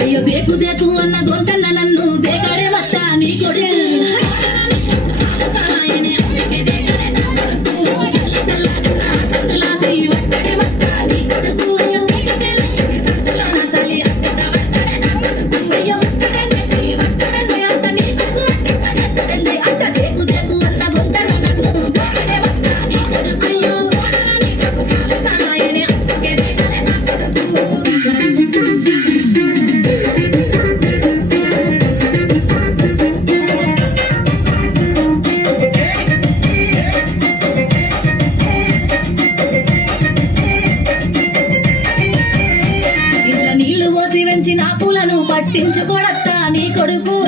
అయ్యో దేకు దేకు అన్న దొంతన్న నన్ను దేగాడే వస్తా నీ కొడు పెంచిన పూలను పట్టించుకోడత్తా నీ కొడుకు